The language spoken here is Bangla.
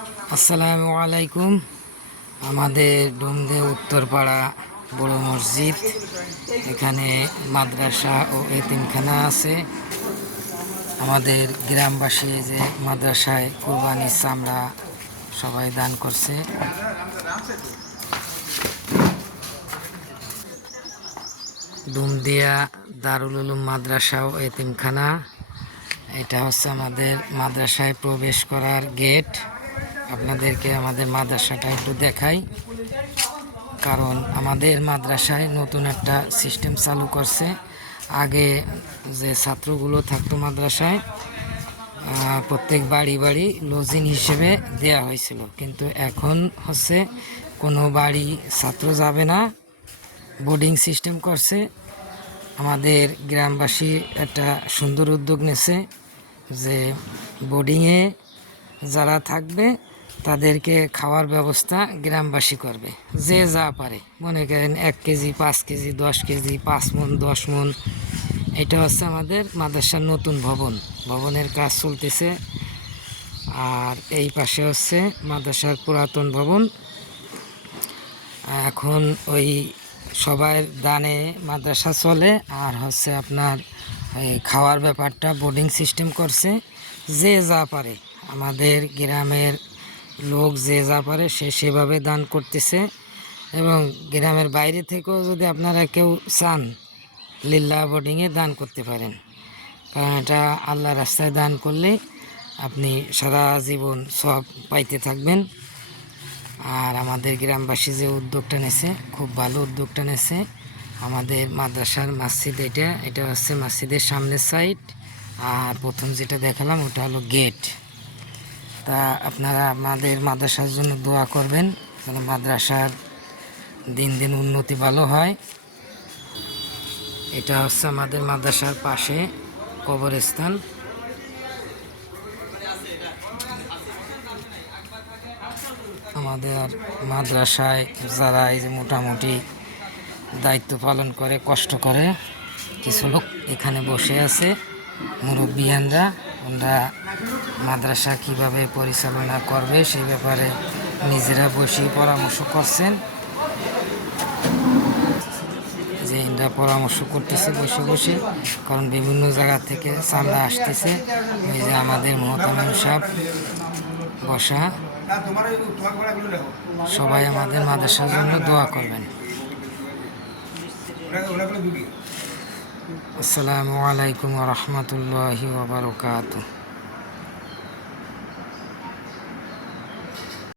আসসালামু আলাইকুম। আমাদের ডুমদে উত্তরপাড়া বড় মসজিদ, এখানে মাদ্রাসা ও এতিমখানা আছে। আমাদের গ্রামবাসী যে মাদ্রাসায় কোরবানির চামড়া সবাই দান করছে। ডুমদিয়া দারুল উলুম মাদ্রাসা ও এতিমখানা, এটা হচ্ছে আমাদের মাদ্রাসায় প্রবেশ করার গেট। আপনাদেরকে আমাদের মাদ্রাসাটা একটু দেখাই, কারণ আমাদের মাদ্রাসায় নতুন একটা সিস্টেম চালু করছে। আগে যে ছাত্রগুলো থাকতো মাদ্রাসায়, প্রত্যেক বাড়ি বাড়ি লজিং হিসেবে দেয়া হয়েছিল, কিন্তু এখন হচ্ছে কোনো বাড়ি ছাত্র যাবে না, বোর্ডিং সিস্টেম করছে। আমাদের গ্রামবাসী একটা সুন্দর উদ্যোগ নিয়েছে যে বোর্ডিংয়ে যারা থাকবে তাদেরকে খাওয়ার ব্যবস্থা গ্রামবাসী করবে, যে যা পারে। মনে করেন 1 কেজি, 5 কেজি, 10 কেজি, 5 মণ, 10 মণ। এটা হচ্ছে আমাদের মাদ্রাসার নতুন ভবনের কাজ চলতেছে। আর এই পাশে হচ্ছে মাদ্রাসার পুরাতন ভবন। এখন ওই সবার দানে মাদ্রাসা চলে। আর হচ্ছে আপনার এই খাওয়ার ব্যাপারটা বোর্ডিং সিস্টেম করছে, যে যা পারে। আমাদের গ্রামের লোক যে যা পারে সে সেভাবে দান করতেছে। এবং গ্রামের বাইরে থেকেও যদি আপনারা কেউ চান, লিল্লাহ বোর্ডিংয়ে দান করতে পারেন, কারণ এটা আল্লাহ রাস্তায় দান করলে আপনি সারা জীবন সব পাইতে থাকবেন। আর আমাদের গ্রামবাসী যে উদ্যোগটা নেছে, খুব ভালো উদ্যোগটা নেছে। আমাদের মাদ্রাসার মসজিদ, এটা হচ্ছে মসজিদের সামনের সাইড। আর প্রথম যেটা দেখালাম ওটা হলো গেট। তা আপনারা আমাদের মাদ্রাসার জন্য দোয়া করবেন, যেন মাদ্রাসার দিন দিন উন্নতি ভালো হয়। এটা হচ্ছে আমাদের মাদ্রাসার পাশে কবরস্থান। আমাদের মাদ্রাসায় যারা এই যে মোটামুটি দায়িত্ব পালন করে, কষ্ট করে, কিছু লোক এখানে বসে আছে, মুরব্বিয়ানরা। ওরা মাদ্রাসা কিভাবে পরিচালনা করবে সেই ব্যাপারে নিজেরা বসে পরামর্শ করছেন। যে এরা পরামর্শ করতেছে বসে বসে, কারণ বিভিন্ন জায়গা থেকে চামড়া আসতেছে। ওই যে আমাদের মোহতামিম সাহেব বসা। সবাই আমাদের মাদ্রাসার জন্য দোয়া করবেন। আসসালামু আলাইকুম ওয়া রাহমাতুল্লাহি ওয়া বারাকাতুহু।